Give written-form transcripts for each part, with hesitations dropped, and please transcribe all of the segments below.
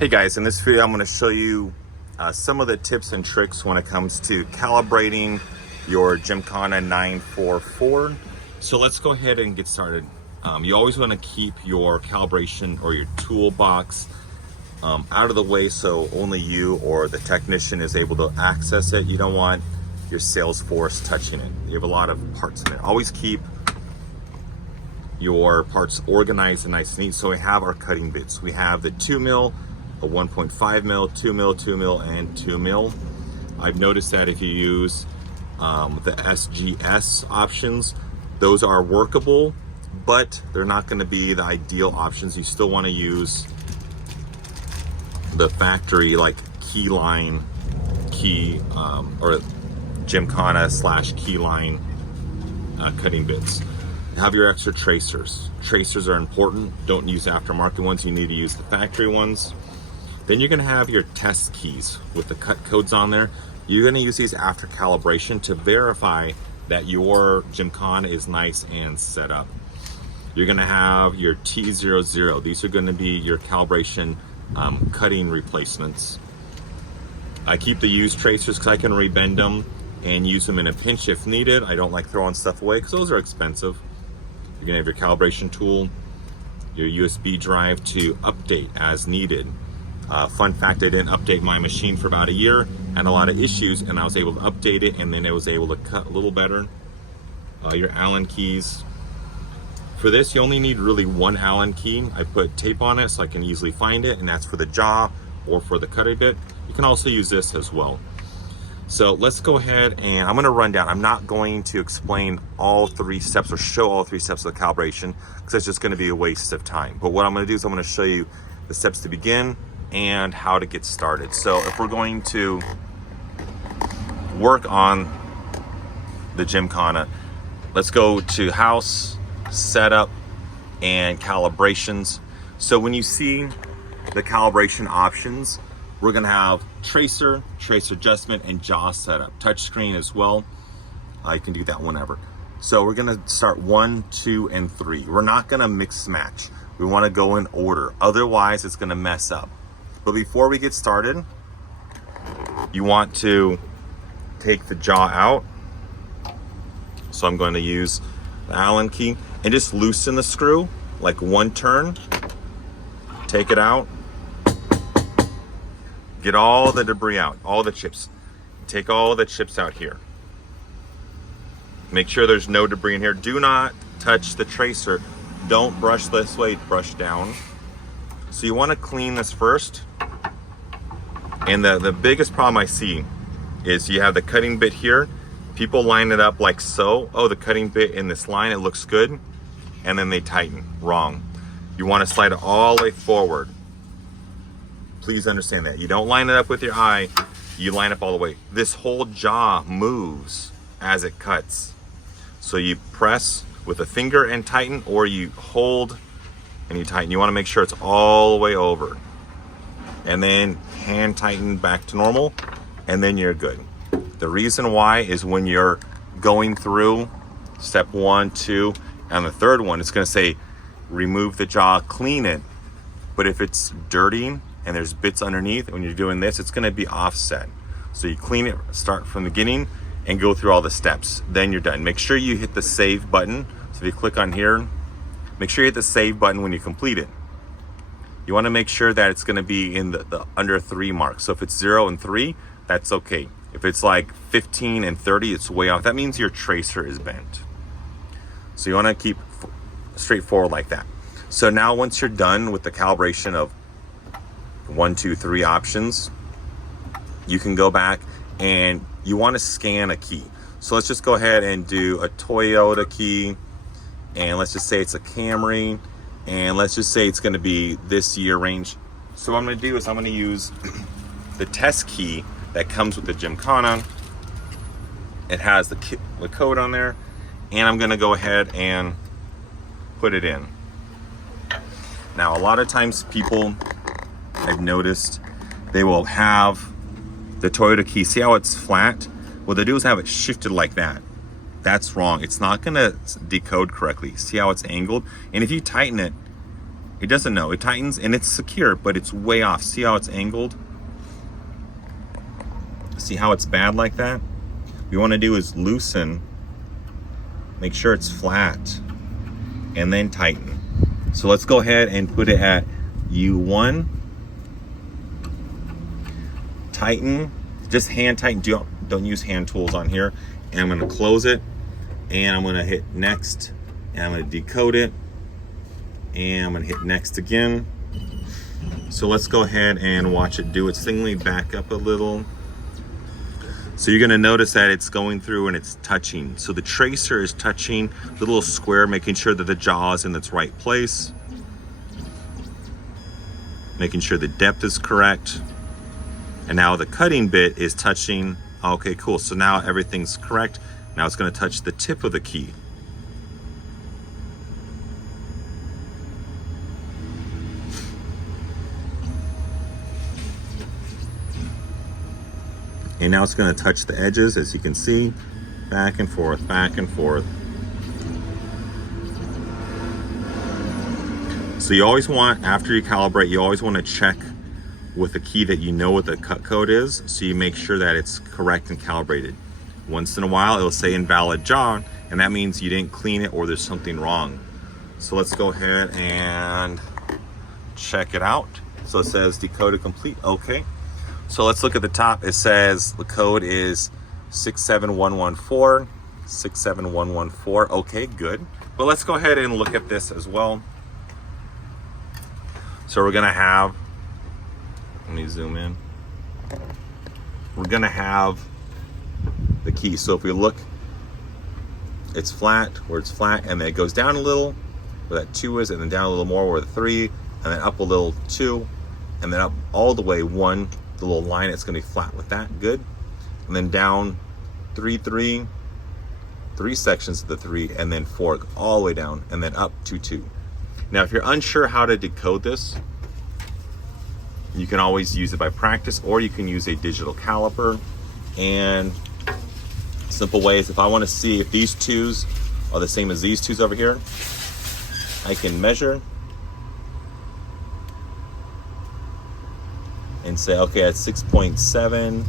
Hey guys, in this video I'm going to show you some of the tips and tricks when it comes to calibrating your Gymkana 944. So let's go ahead and get started. You always want to keep your calibration or your toolbox out of the way so only you or the technician is able to access it. You don't want your sales force touching it. You have a lot of parts in it. Always keep your parts organized and nice and neat. So we have our cutting bits. We have the 2 mil, a 1.5 mil, 2 mil, 2 mil, and 2 mil. I've noticed that if you use the SGS options, those are workable, but they're not going to be the ideal options. You still want to use the factory like Keyline or Gymkana / Keyline cutting bits. Have your extra tracers. Tracers are important. Don't use aftermarket ones. You need to use the factory ones. Then you're going to have your test keys with the cut codes on there. You're going to use these after calibration to verify that your Gymkana is nice and set up. You're going to have your T00. These are going to be your calibration cutting replacements. I keep the used tracers because I can rebend them and use them in a pinch if needed. I don't like throwing stuff away because those are expensive. You're going to have your calibration tool, your USB drive to update as needed. Fun fact, I didn't update my machine for about a year, had a lot of issues, and I was able to update it, and then it was able to cut a little better. Your Allen keys. For this, you only need really one Allen key. I put tape on it so I can easily find it, and that's for the jaw or for the cutter bit. You can also use this as well. So let's go ahead and I'm going to run down. I'm not going to explain all 3 steps or show all 3 steps of the calibration because it's just going to be a waste of time. But what I'm going to do is I'm going to show you the steps to begin and how to get started. So if we're going to work on the Gymkana, let's go to House, Setup, and Calibrations. So when you see the calibration options, we're gonna have tracer, tracer adjustment, and jaw setup. Touchscreen as well. You can do that whenever. So we're gonna start 1, 2, and 3. We're not gonna mix match. We wanna go in order. Otherwise, it's gonna mess up. But before we get started, you want to take the jaw out. So I'm going to use the Allen key and just loosen the screw, like 1 turn. Take it out. Get all the debris out, all the chips. Take all the chips out here. Make sure there's no debris in here. Do not touch the tracer. Don't brush this way, brush down. So you want to clean this first. And the biggest problem I see is you have the cutting bit here. People line it up like so. Oh, the cutting bit in this line, it looks good. And then they tighten. Wrong. You want to slide it all the way forward. Please understand that. You don't line it up with your eye. You line up all the way. This whole jaw moves as it cuts. So you press with a finger and tighten, or you hold and you tighten. You want to make sure it's all the way over. And then hand tighten back to normal, and then you're good. The reason why is when you're going through step 1, 2, and the third one, it's going to say remove the jaw, clean it. But if it's dirty and there's bits underneath, when you're doing this, it's going to be offset. So you clean it, start from the beginning, and go through all the steps. Then you're done. Make sure you hit the save button. So if you click on here, make sure you hit the save button when you complete it. You want to make sure that it's going to be in the under 3 mark. So if it's 0 and 3, that's okay. If it's like 15 and 30, it's way off. That means your tracer is bent. So you want to keep straightforward like that. So now once you're done with the calibration of 1, 2, 3 options, you can go back and you want to scan a key. So let's just go ahead and do a Toyota key, and let's just say it's a Camry. And let's just say it's going to be this year range. So what I'm going to do is I'm going to use the test key that comes with the Gymkana. It has the code on there. And I'm going to go ahead and put it in. Now, a lot of times people, I've noticed, they will have the Toyota key. See how it's flat? What they do is have it shifted like that. That's wrong. It's not going to decode correctly. See how it's angled? And if you tighten it, It doesn't know. It tightens and it's secure, but it's way off. See how it's angled? See how it's bad like that? What you want to do is loosen, make sure it's flat, and then tighten. So let's go ahead and put it at U1. Tighten, just hand tighten. Don't use hand tools on here. And I'm going to close it, and I'm going to hit next, and I'm going to decode it, and I'm going to hit next again. So let's go ahead and watch it do its thing. Let me back up a little. So you're going to notice that it's going through and it's touching. So the tracer is touching the little square, making sure that the jaw is in its right place, making sure the depth is correct. And now the cutting bit is touching. Okay, cool. So now everything's correct. Now it's going to touch the tip of the key. And now it's going to touch the edges, as you can see, back and forth, back and forth. So you always want, after you calibrate, you always want to check with a key that you know what the cut code is, so you make sure that it's correct and calibrated. Once in a while, it'll say invalid jaw, and that means you didn't clean it or there's something wrong. So let's go ahead and check it out. So it says decoded complete, okay. So let's look at the top. It says the code is 67114, 67114. Okay, good. But let's go ahead and look at this as well. So we're gonna have, let me zoom in. We're gonna have the key. So if we look, it's flat, where it's flat, and then it goes down a little where that 2 is, and then down a little more where the 3, and then up a little 2, and then up all the way 1. The little line, it's going to be flat with that, good. And then down 3 sections of the 3, and then 4 all the way down, and then up 2. Now if you're unsure how to decode this, you can always use it by practice, or you can use a digital caliper. And simple ways, if I want to see if these 2s are the same as these 2s over here, I can measure and say, okay, it's 6.7,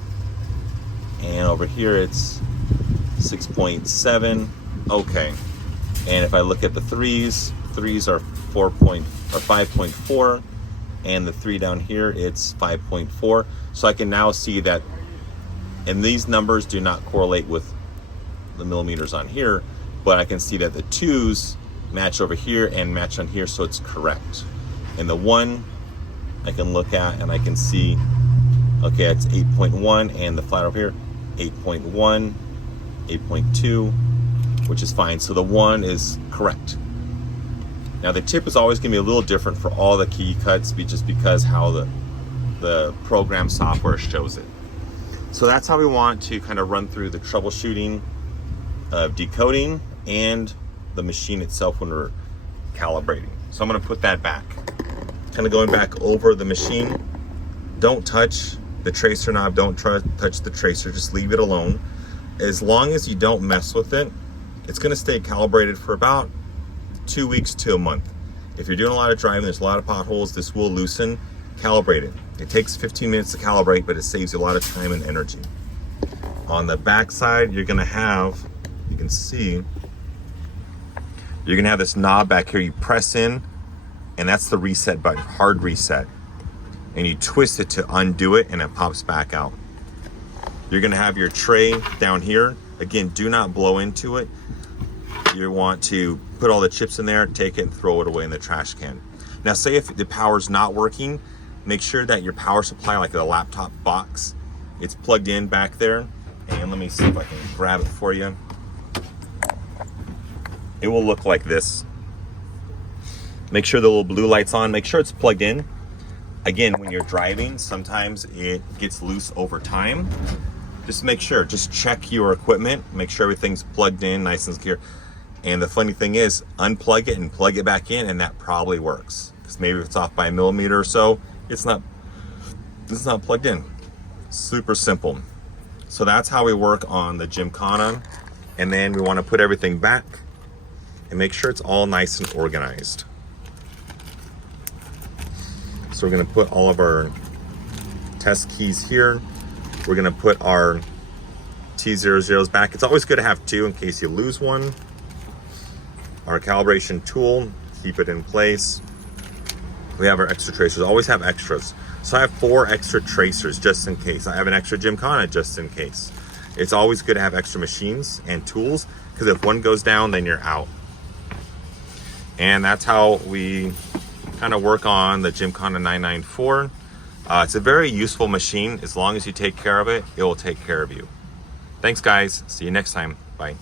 and over here it's 6.7. Okay, and if I look at the 3s are 5.4, and the 3 down here, it's 5.4. So I can now see that, and these numbers do not correlate with the millimeters on here, but I can see that the 2s match over here and match on here, so it's correct. And the 1 I can look at and I can see, okay, it's 8.1, and the flat over here, 8.1, 8.2, which is fine. So the 1 is correct. Now the tip is always gonna be a little different for all the key cuts, just because how the program software shows it. So that's how we want to kind of run through the troubleshooting of decoding and the machine itself when we're calibrating. So I'm gonna put that back. Kind of going back over the machine. Don't touch the tracer knob, don't touch the tracer, just leave it alone. As long as you don't mess with it, it's gonna stay calibrated for about 2 weeks to a month. If you're doing a lot of driving, there's a lot of potholes, this will loosen, calibrate it. It takes 15 minutes to calibrate, but it saves you a lot of time and energy. On the back side, you're gonna have, you can see, you're gonna have this knob back here, you press in, and that's the reset button, hard reset. And you twist it to undo it, and it pops back out. You're gonna have your tray down here. Again, do not blow into it. You want to put all the chips in there, take it and throw it away in the trash can. Now say if the power's not working, make sure that your power supply, like a laptop box, it's plugged in back there. And let me see if I can grab it for you. It will look like this. Make sure the little blue light's on, make sure it's plugged in. Again, when you're driving, sometimes it gets loose over time. Just make sure, just check your equipment, make sure everything's plugged in nice and secure. And the funny thing is, unplug it and plug it back in, and that probably works. Because maybe if it's off by a millimeter or so, it's not plugged in. Super simple. So that's how we work on the Gymkana. And then we want to put everything back and make sure it's all nice and organized. So we're gonna put all of our test keys here. We're gonna put our T00s back. It's always good to have two in case you lose one. Our calibration tool, keep it in place. We have our extra tracers, always have extras. So I have 4 extra tracers just in case. I have an extra Gymkana just in case. It's always good to have extra machines and tools, because if one goes down, then you're out. And that's how we kind of work on the Gymkana 994. It's a very useful machine. As long as you take care of it, it will take care of you. Thanks guys, see you next time, bye.